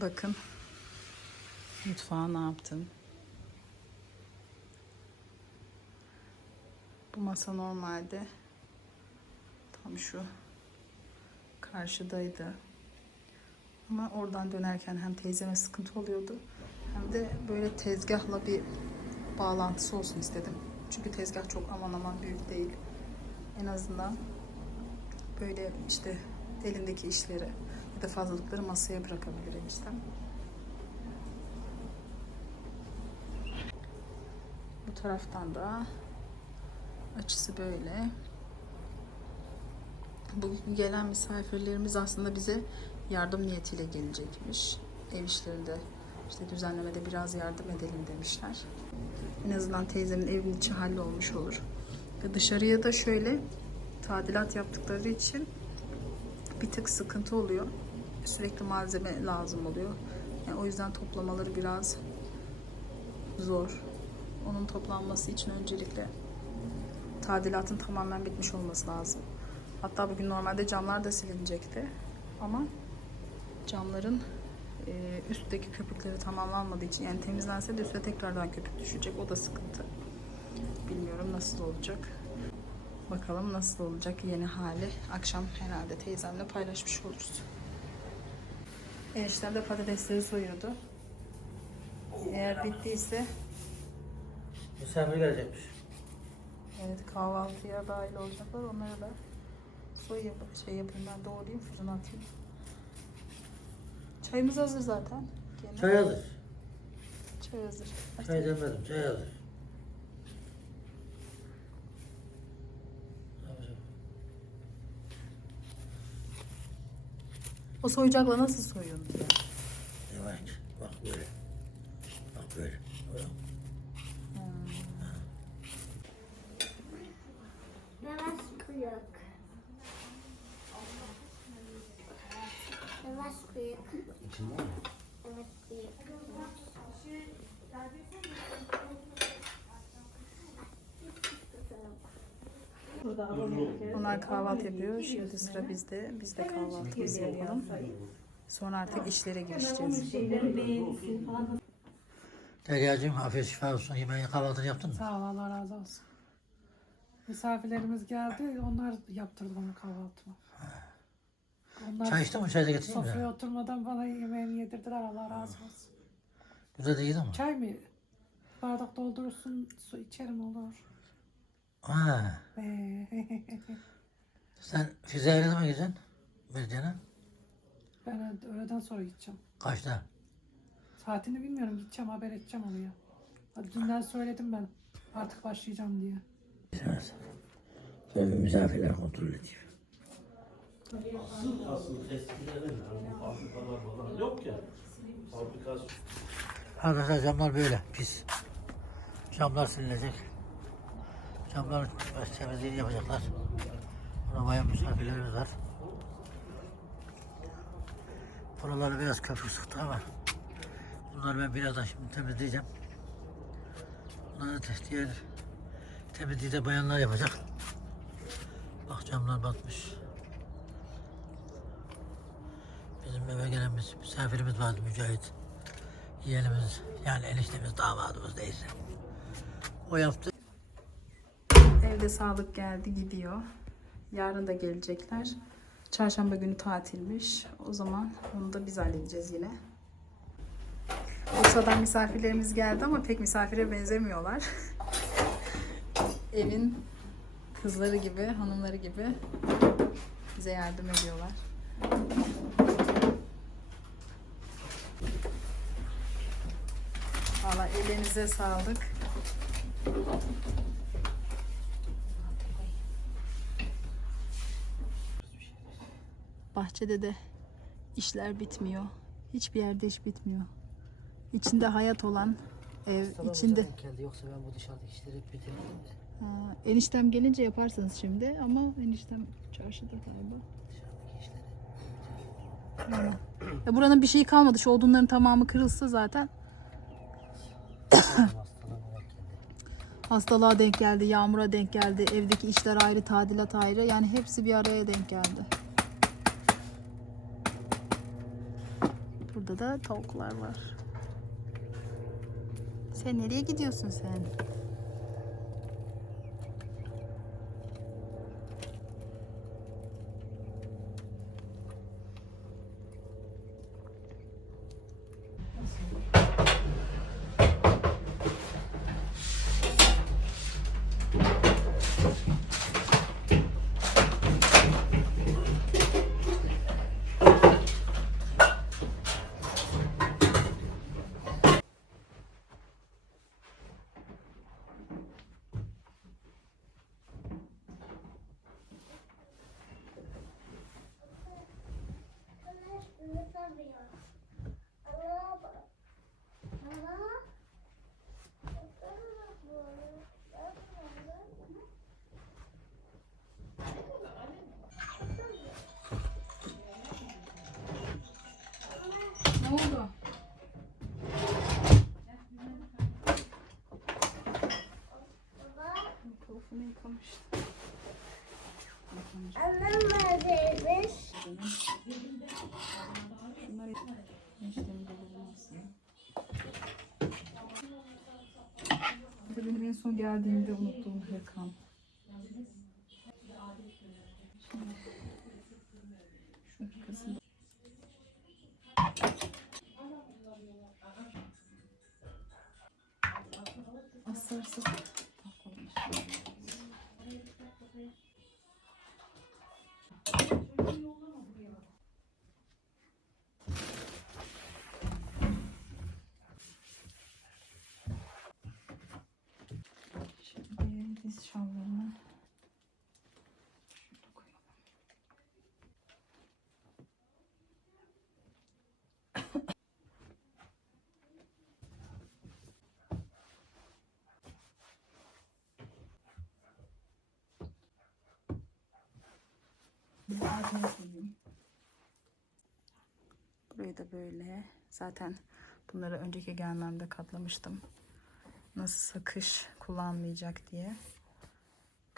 Bakın. Mutfağa ne yaptım. Bu masa normalde tam şu karşıdaydı. Ama oradan dönerken hem teyzeme sıkıntı oluyordu hem de böyle tezgahla bir bağlantısı olsun istedim. Çünkü tezgah çok aman aman büyük değil. En azından böyle işte elindeki işleri ya da fazlalıkları masaya bırakabilir eniştem. Bu taraftan da açısı böyle. Bugün gelen misafirlerimiz aslında bize yardım niyetiyle gelecekmiş. Ev işlerinde işte düzenlemede biraz yardım edelim demişler. En azından teyzemin evin içi hallolmuş olur. Ve dışarıya da şöyle tadilat yaptıkları için bir tık sıkıntı oluyor. Sürekli malzeme lazım oluyor. Yani o yüzden toplamaları biraz zor. Onun toplanması için öncelikle tadilatın tamamen bitmiş olması lazım. Hatta bugün normalde camlar da silinecekti. Ama camların e, üstteki köpükleri tamamlanmadığı için yani temizlense de üstüne tekrardan köpük düşecek. O da sıkıntı. Bilmiyorum nasıl olacak. Bakalım nasıl olacak yeni hali. Akşam herhalde teyzemle paylaşmış oluruz. Eniştem de patatesleri soyuyordu. Eğer bittiyse Misafir gelecekmiş. evet kahvaltıya dahil olacaklar. Onları da soy yap şey yapayım ben doğrayayım fırına atayım. Çayımız hazır zaten. Gene. Çay hazır. Çay hazır. Çay demedim, çay hazır. O soyacakla nasıl soyuyorsunuz ya? Yavaş, bak böyle. Bak böyle. Yavaş kuyruk. Yavaş kuyruk. İçinde mi? Evet kuyruk. Onlar kahvaltı yapıyor. Şimdi sıra bizde. Biz de kahvaltımızı yapalım. Sonra artık işlere girişeceğiz. Derya'cığım afiyet şifa olsun. Yemeğini kahvaltını yaptın mı? Sağ ol Allah razı olsun. Misafirlerimiz geldi. Onlar yaptırdı bana kahvaltımı. Onlar Çay içtin mi? Çay da sofraya mi? oturmadan bana yemeğini yedirdiler. Allah razı olsun. Güzel de yedin mi? Çay mı? Bardak doldurursun, su içerim olur. Sen Füze'ye ne zaman gideceksin? Medyan'a? ben öğleden sonra gideceğim. Kaçta? Saatini bilmiyorum. Gideceğim, haber edeceğim oraya. Hadi dünden söyledim ben. Artık başlayacağım diye. Gidemez. Şöyle bir misafirler kontrol falan yok ya. Fabrikasyon. Arkadaşlar camlar böyle pis. Camlar silinecek. Baş temizliğini yapacaklar. Burada bayan misafirlerimiz var. Buraları biraz köpük sıktı ama bunları ben birazdan şimdi temizleyeceğim. Bunları diğer temizliği de bayanlar yapacak. Bak camlar batmış. Bizim eve gelen mis- misafirimiz vardı Mücahit. Yeğenimiz yani eniştemiz damadımız neyse. O yaptı. Evde sağlık geldi gidiyor. Yarın da gelecekler. Çarşamba günü tatilmiş. O zaman onu da biz halledeceğiz yine. Bursa'dan misafirlerimiz geldi ama pek misafire benzemiyorlar. Evin kızları gibi, hanımları gibi bize yardım ediyorlar. Valla ellerinize sağlık. Bahçede de işler bitmiyor. Hiçbir yerde iş bitmiyor. İçinde hayat olan ev, içinde Geldi yoksa ben bu dışarıdaki işleri hep bitirdim de. Ha, eniştem gelince yaparsınız şimdi ama eniştem çarşıda galiba. Dışarıdaki işleri. Ya buranın bir şeyi kalmadı. Şu odunların tamamı kırılsa zaten hastalığa denk geldi, yağmura denk geldi, evdeki işler ayrı, tadilat ayrı. Yani hepsi bir araya denk geldi. Burada da tavuklar var. Sen nereye gidiyorsun sen? Mikrofonu yıkamıştı. Annem neredeymiş? Bunlar eniştemin babamın aslında. Bu da benim en son geldiğimde unuttuğum hırkam. Şu hırkasını Asarsa Koyalım. Burayı da böyle. Zaten bunları önceki gelmemde katlamıştım. Nasılsa kış kullanmayacak diye.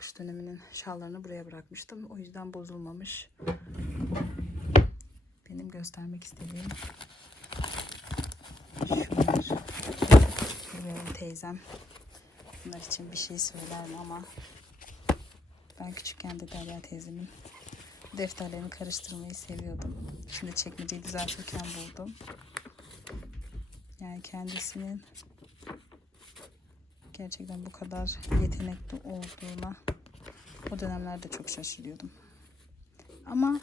Kış döneminin şallarını buraya bırakmıştım. O yüzden bozulmamış. Benim göstermek istediğim şunlar. Benim teyzem. Bunlar için bir şey söylerim ama ben küçükken de Derya teyzemin defterlerini karıştırmayı seviyordum. Şimdi çekmeceyi düzeltirken buldum. Yani kendisinin gerçekten bu kadar yetenekli olduğuna o dönemlerde çok şaşırıyordum. Ama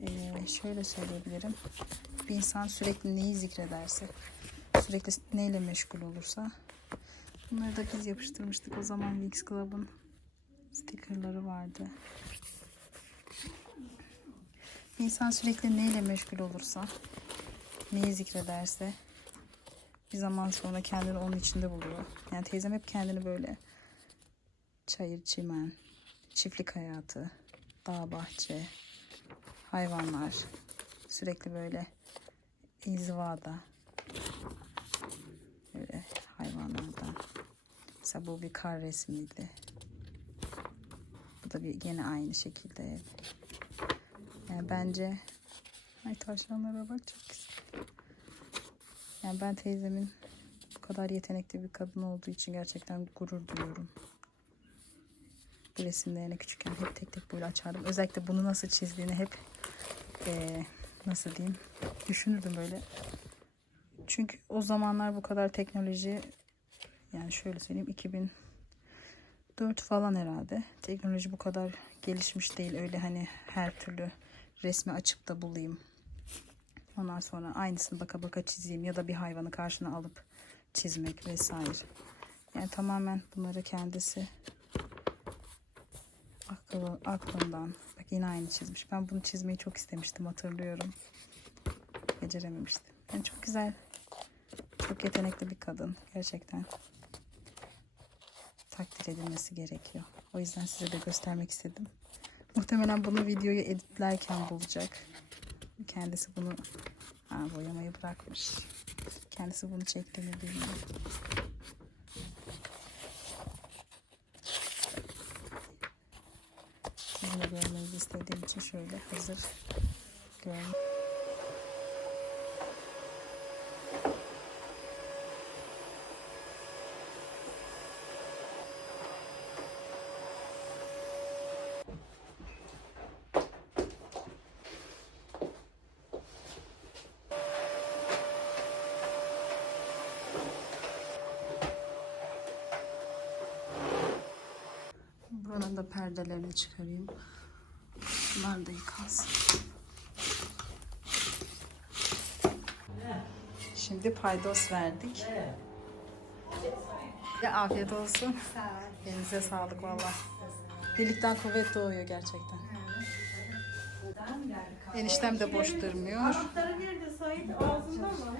eee, şöyle söyleyebilirim. Bir insan sürekli neyi zikrederse, sürekli neyle meşgul olursa bunları da biz yapıştırmıştık. O zaman Wings Club'ın stickerları vardı. Bir insan sürekli neyle meşgul olursa, neyi zikrederse bir zaman sonra kendini onun içinde buluyor. Yani teyzem hep kendini böyle çayır, çimen, çiftlik hayatı, dağ, bahçe, hayvanlar, sürekli böyle inzivada böyle hayvanlardan. Mesela bu bir kar resmiydi. Bu da bir gene aynı şekilde. Yani bence ay tavşanlara bak çok güzel. Yani ben teyzemin bu kadar yetenekli bir kadın olduğu için gerçekten gurur duyuyorum. Bu resimlerini küçükken hep tek tek böyle açardım. Özellikle bunu nasıl çizdiğini hep eee, nasıl diyeyim düşünürdüm böyle. Çünkü o zamanlar bu kadar teknoloji yani şöyle söyleyeyim 2004 falan herhalde. Teknoloji bu kadar gelişmiş değil. Öyle hani her türlü resmi açıp da bulayım. Ondan sonra aynısını baka baka çizeyim ya da bir hayvanı karşına alıp çizmek vesaire. Yani tamamen bunları kendisi aklı, aklından. Bak yine aynı çizmiş. Ben bunu çizmeyi çok istemiştim hatırlıyorum. Becerememiştim. Yani çok güzel. Çok yetenekli bir kadın. Gerçekten. Takdir edilmesi gerekiyor. O yüzden size de göstermek istedim. Muhtemelen bunu videoyu editlerken bulacak. Kendisi bunu ha, boyamayı bırakmış. Kendisi bunu çektiğini bilmiyor. De görmenizi istediğim için şöyle hazır görün. Buranın da perdelerini çıkarayım. Bunlar da yıkansın. Şimdi paydos verdik. Ya afiyet olsun. Elinize sağlık valla. Birlikten kuvvet doğuyor gerçekten. Eniştem de boş durmuyor. Anahtarı nerede Sait? Ağzında mı?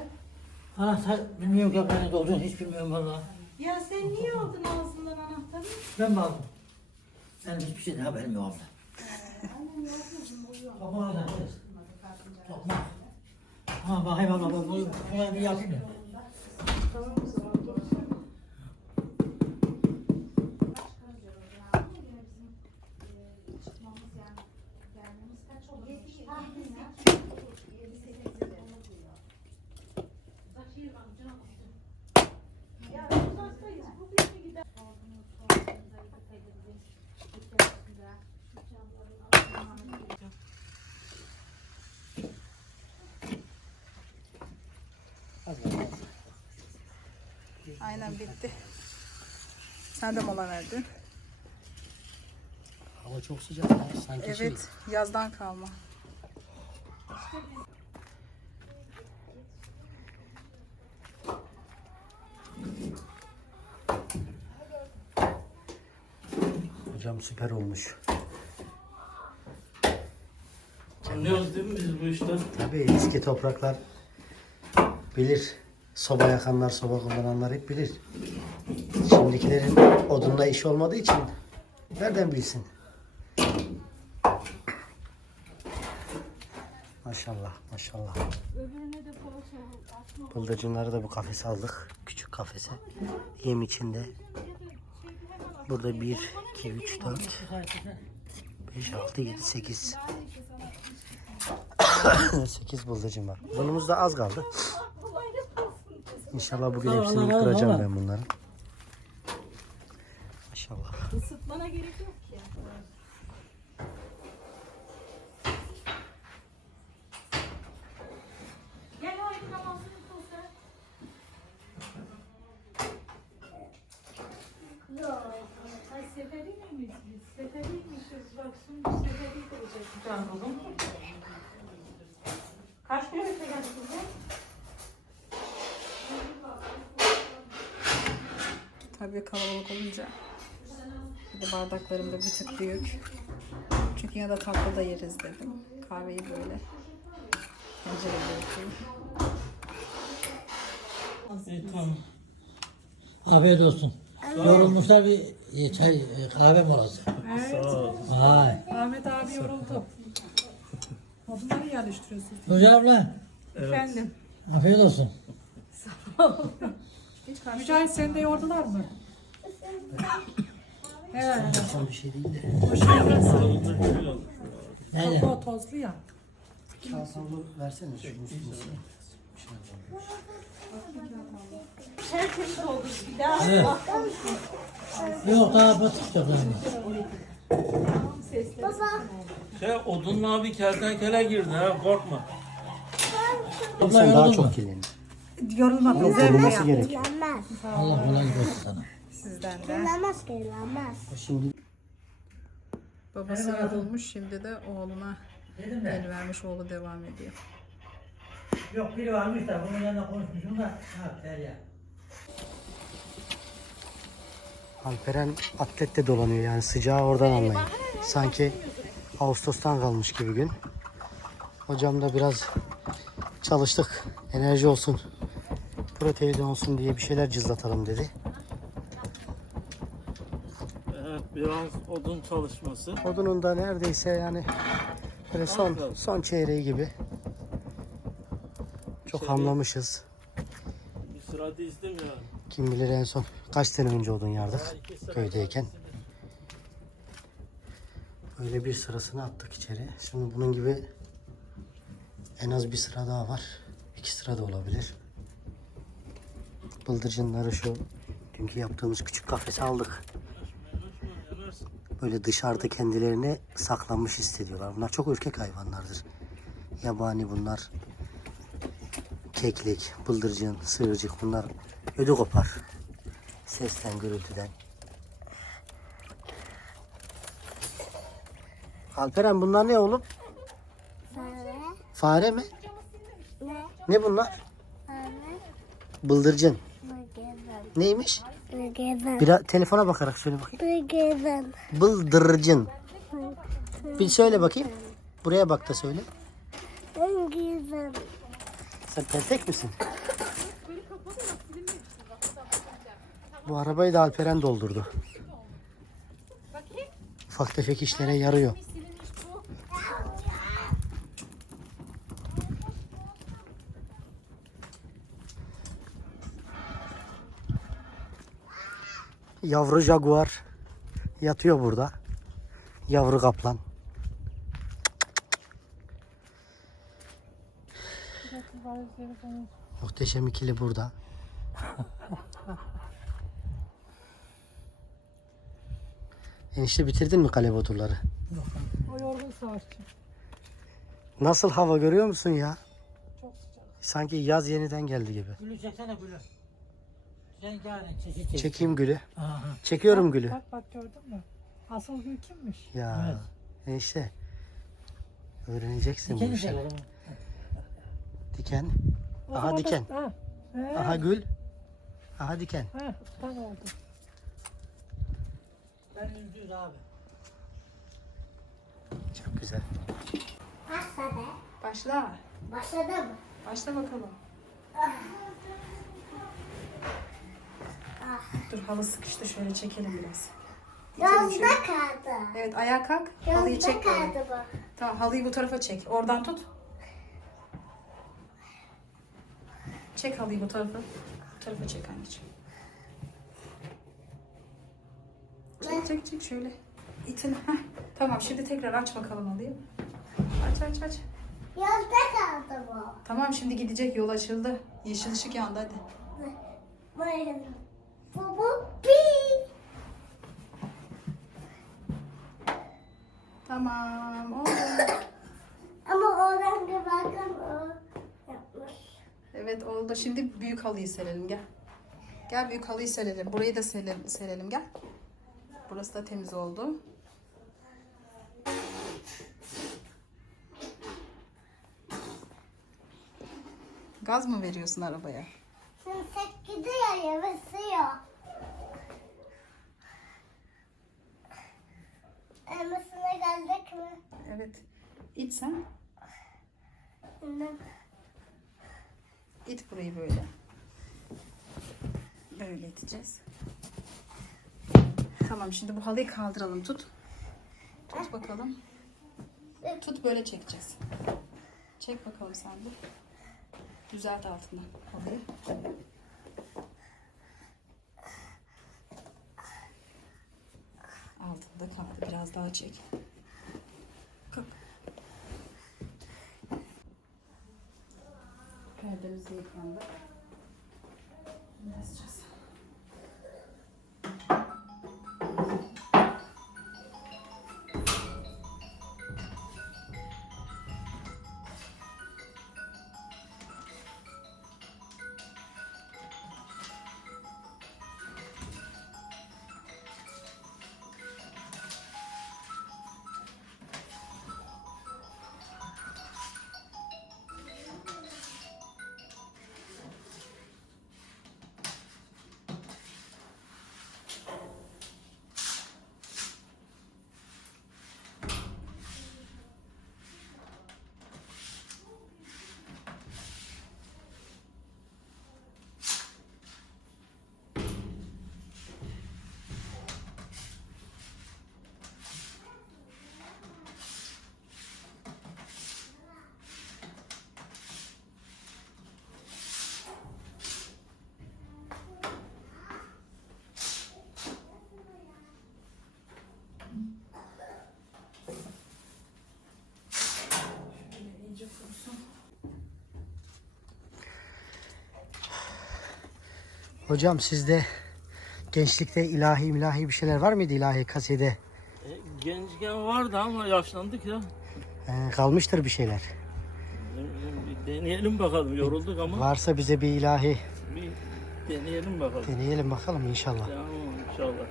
Anahtar bilmiyorum ki nerede olduğunu hiç bilmiyorum valla. Ya sen niye aldın ağzından anahtarı? Ben mi aldım? Benim hiçbir şeyden haberim yok abla. Tokmağı da kız. Tokmak. Ha bakayım abla ben bunu bir yapayım ya. Aynen bitti. Sen de mola verdin. Hava çok sıcak ya. Sanki şey. Evet, yazdan kalma. Hocam süper olmuş. Anlıyoruz değil mi biz bu işten? Tabii eski topraklar bilir. Soba yakanlar, soba kullananlar hep bilir. Şimdikilerin odunla iş olmadığı için nereden bilsin? Maşallah, maşallah. Bıldırcınları da bu kafese aldık. Küçük kafese. Yem içinde. Burada 1, 2, 3, 4, 5, 6, 7, 8. 8 bıldırcın var. Bunumuzda az kaldı. İnşallah bugün hepsini kıracağım ben bunları. Maşallah. Isıtmana gerek yok ki. Gel haydi namazını kıl sen. Ay seferiyle miyiz biz? Seferiymişiz bak şimdi seferi olacak. Can oğlum. Kaç kilometre geldi bize? Tabii olunca. Bir de bardaklarım da bir tık büyük. Çünkü ya da tatlı da yeriz dedim. Kahveyi böyle tencerede. İyi tamam. Afiyet olsun. Yorulmuşlar bir e, çay, e, kahve molası. Sağ ol. Vay. Ahmet abi yoruldu. Odunları yerleştiriyorsunuz. Hocam abla. Efendim. Afiyet olsun. Mücahit seni de yordular mı? He. Son bir şey değil de. Nerede? Kakao tozlu ya. Kasabı versene şu üstüne. Tertemiz oldu. Bir daha Evet. Yok daha batık çok yani. Şey odunla bir kertenkele girdi ha korkma. Abla Sen daha yoruldun mu? çok kirlenin. Yorulmadım. Olması gerek. Allah kolaylık olsun sana. Sizden de. Namaz kıyılamaz. Şimdi Babası yorulmuş şimdi de oğluna Dedim el vermiş oğlu devam ediyor. Yok biri varmış da bunun yanında konuşmuşum da. Ha Derya. Alperen atlette dolanıyor yani sıcağı oradan anlayın. Sanki Ağustos'tan kalmış gibi gün. Hocam da biraz çalıştık. Enerji olsun. Protein olsun diye bir şeyler cızlatalım dedi. Evet biraz odun çalışması. Odunun da neredeyse yani böyle son son çeyreği gibi. Çok Çeyreği. hamlamışız. Bir sıra dizdim ya. Kim bilir en son kaç sene önce odun yardık İki sıra köydeyken. Öyle bir sırasını attık içeri. Şimdi bunun gibi en az bir sıra daha var. İki sıra da olabilir. Bıldırcınları şu dünkü yaptığımız küçük kafese aldık. Böyle dışarıda kendilerini saklanmış hissediyorlar. Bunlar çok ürkek hayvanlardır. Yabani bunlar. Keklik, bıldırcın, sığırcık bunlar ödü kopar. Sesten, gürültüden. Alperen bunlar ne oğlum? Fare. Fare mi? Ne? Ne bunlar? Fare. Bıldırcın. Neymiş? Bıgıvın. Biraz telefona bakarak söyle bakayım. Bıgıvın. Bıldırcın. Bir söyle bakayım. Buraya bak da söyle. Bıgıvın. Sen peltek misin? Bu arabayı da Alperen doldurdu. Ufak tefek işlere yarıyor. Yavru jaguar yatıyor burada. Yavru kaplan. Muhteşem ikili burada. Enişte bitirdin mi kale turları? O yorgun savaşçı. Nasıl hava görüyor musun ya? Çok sıcak. Sanki yaz yeniden geldi gibi. Gülü çeksene gülü. Rengarenk. Çekeyim gülü. Aha. Çekiyorum gülü. Bak bak gördün mü? Asıl gül kimmiş? Ya Evet. enişte. Öğreneceksin bu Dikeni işi. çek oğlum. Diken. O Aha, zaman da- diken. Ha. He. Aha gül. Aha diken. Ha, tam oldu. Ben yüzüyoruz abi. Çok güzel. Başladı. Başla. Başladı mı? Başla bakalım. Dur halı sıkıştı şöyle çekelim biraz. İtelim şöyle. Gözde kaldı. Evet ayağa kalk. Halıyı Gözde çek böyle. kaldı bu. Tamam halıyı bu tarafa çek. Oradan tut. Çek halıyı bu tarafa. Bu tarafa çek anneciğim. Çek çek çek şöyle. İtin. Heh. Tamam şimdi tekrar aç bakalım halıyı. Aç aç aç. Gözde kaldı bu. Tamam şimdi gidecek yol açıldı. Yeşil ışık yandı hadi. Buyurun. Pi. Tamam oldu. Ama oradan bir bakın o yapmış. Evet oldu. Şimdi büyük halıyı serelim gel. Gel büyük halıyı serelim. Burayı da serelim, serelim gel. Burası da temiz oldu. Gaz mı veriyorsun arabaya? Şimşek gidiyor yavuşuyor. Elmasına geldik mi? Evet. İt sen. Bilmem. İt burayı böyle. Böyle iteceğiz. Tamam şimdi bu halıyı kaldıralım. Tut. Tut bakalım. Tut böyle çekeceğiz. Çek bakalım sen de. Düzelt altından halıyı. Altında kaldı. Biraz daha çek. Kalk. Perdemiz de yıkandı. Asacağız. Hocam sizde gençlikte ilahi ilahi bir şeyler var mıydı ilahi kaside? E, gençken vardı ama yaşlandık ya. Ee, kalmıştır bir şeyler. Bir deneyelim bakalım. Yorulduk ama Varsa bize bir ilahi bir deneyelim bakalım. deneyelim bakalım inşallah. Tamam inşallah.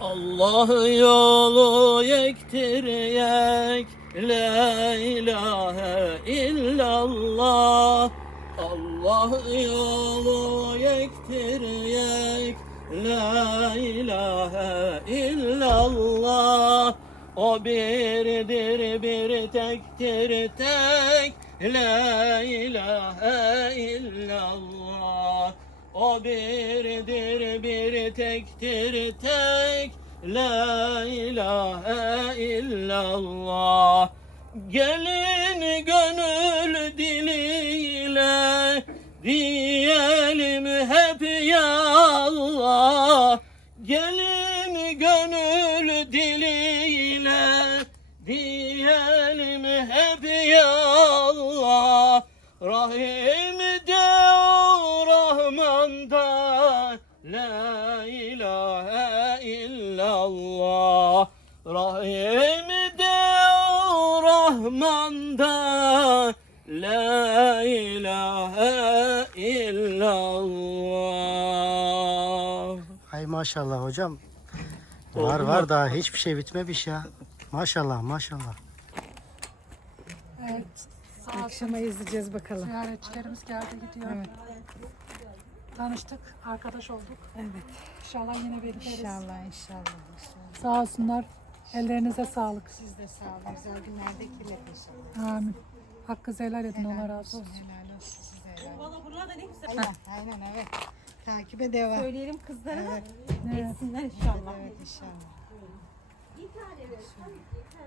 Allah yolu yektir yek La ilahe illallah Allah yolu yektir yek La ilahe illallah. O birdir bir tektir tek La ilahe illallah. O birdir bir tektir tek La ilahe illallah. Gelin gönül diliyle Diyelim hep ya Allah Gelin gönül diliyle Diyelim hep ya Allah Rahim de o Rahman'da La ilahe illallah. Rahim de o Rahman'da La ilahe illallah Ay maşallah hocam. Var var daha hiçbir şey bitmemiş ya. Maşallah maşallah. Evet. Sağ olsun. Akşama izleyeceğiz bakalım. Ziyaretçilerimiz geldi gidiyor. Tanıştık, arkadaş olduk. Evet. İnşallah yine bekleriz. İnşallah inşallah. inşallah. Sağ olsunlar. Ellerinize sağlık. Siz de sağ olun. Güzel günlerde kirlet inşallah. Amin. Hakkı helal edin. Allah razı olsun. Helal olsun size helal. Aynen, aynen evet. Takibe devam. Söyleyelim kızlara Evet, Evet. etsinler inşallah. evet inşallah.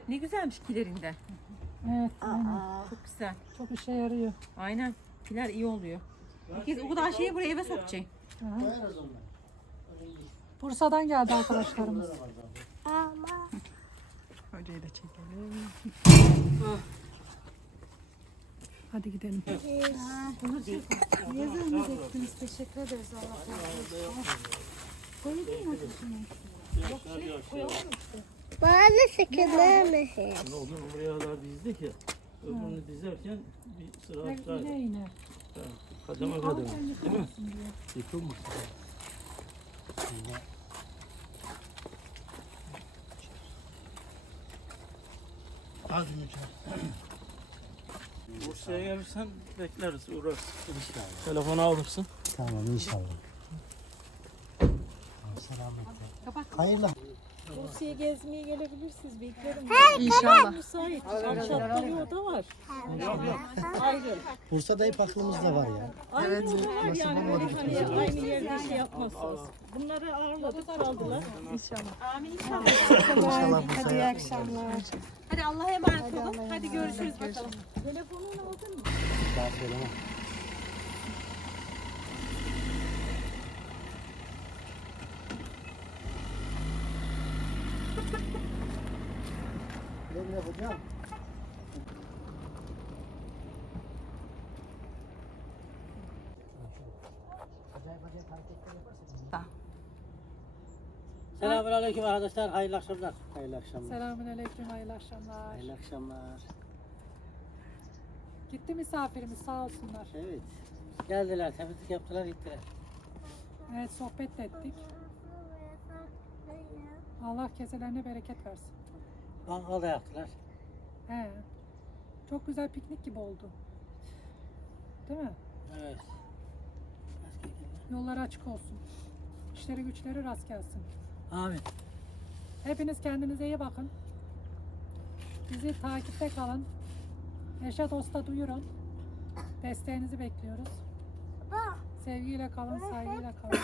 Ne güzelmiş kilerinde. Evet. aynen. Çok güzel. Çok işe yarıyor. Aynen. Kiler iyi oluyor. Herkes o kadar şeyi buraya eve sokacak. Bursa'dan geldi arkadaşlarımız. Ama Hocayı da çekelim. Hadi gidelim. Teşekkür ederiz Allah bana da sıkılır mısın? Onu buraya kadar dizdik ya. Öbürünü dizerken bir sıra aşağı. Yine yine. Kademe kademe. Değil mi? Yıkılmasın. Az önce. Bursa'ya gelirsen bekleriz, uğrarız. İnşallah. Telefonu alırsın. Tamam inşallah. Selametle. Hayırlı. Bursa'ya gezmeye gelebilirsiniz. Beklerim. İnşallah. Müsait. Aşağıda bir oda var. Bursa'da hep aklımızda var ya. Evet. Var yani böyle hani aynı yerde şey yapmazsınız. Bunları ağırladık aldılar. İnşallah Hadi iyi akşamlar. Hadi Allah'a emanet olun. Hadi görüşürüz bakalım. Daha söylemem. Hocam. Selamünaleyküm arkadaşlar. Hayırlı akşamlar. Hayırlı akşamlar. Selamünaleyküm. Hayırlı akşamlar. Hayırlı akşamlar. Gitti misafirimiz sağ olsunlar. Evet. Geldiler, temizlik yaptılar, gittiler. Evet sohbet de ettik. Allah keselerine bereket versin. Mangal da yaptılar. He. Çok güzel piknik gibi oldu. Değil mi? Evet. Yolları açık olsun. İşleri güçleri rast gelsin. Amin. Hepiniz kendinize iyi bakın. Bizi takipte kalın. Eşat Dosta duyurun. Desteğinizi bekliyoruz. Sevgiyle kalın, saygıyla kalın.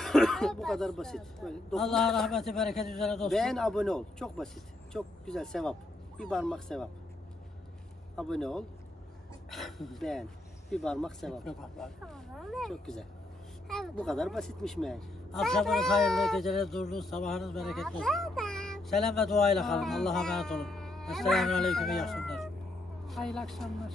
Bu kadar basit. Böyle dokun- Allah rahmeti bereket üzere dostum. Beğen abone ol. Çok basit. Çok güzel sevap. Bir parmak sevap. Abone ol. Beğen. Bir parmak sevap. Çok güzel. Bu kadar basitmiş meğer. Akşamınız hayırlı, geceler durdu, sabahınız bereketli olsun. Selam ve duayla kalın. Allah'a emanet olun. Esselamu Aleyküm, iyi akşamlar. Hayırlı akşamlar.